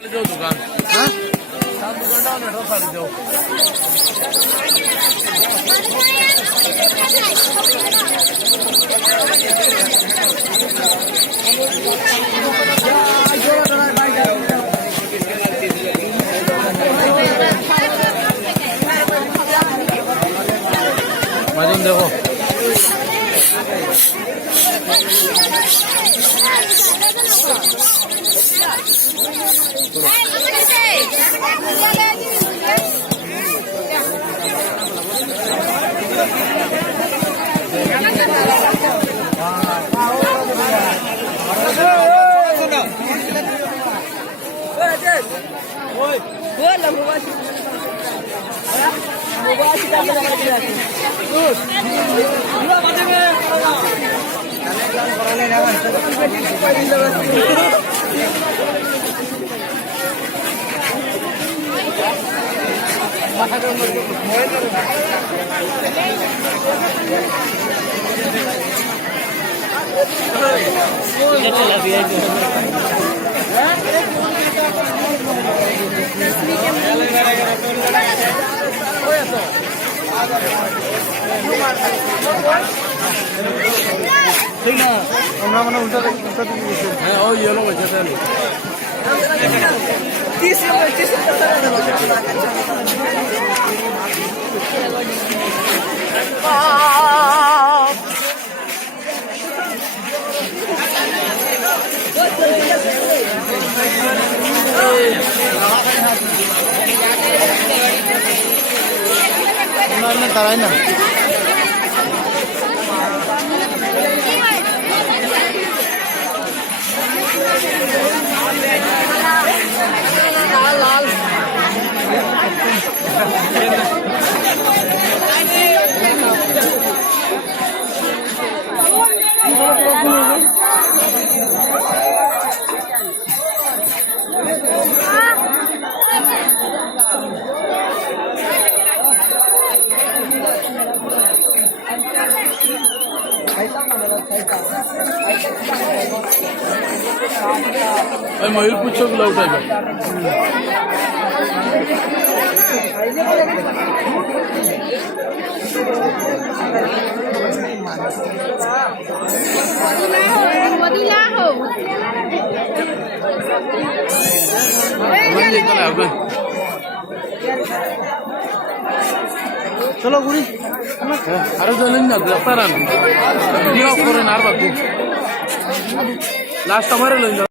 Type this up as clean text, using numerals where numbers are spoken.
दुकान हाँ दुकान डाउन है साढ़े जाओ मजून देखो ठीक ना हमरा मने उल्टा है और ये लोग बचे थे कराए ना मयूर पूछो कि लौटा चलो गुड़ी अरे चलें ना दफ्तर वीडियो करें लास्ट हमारे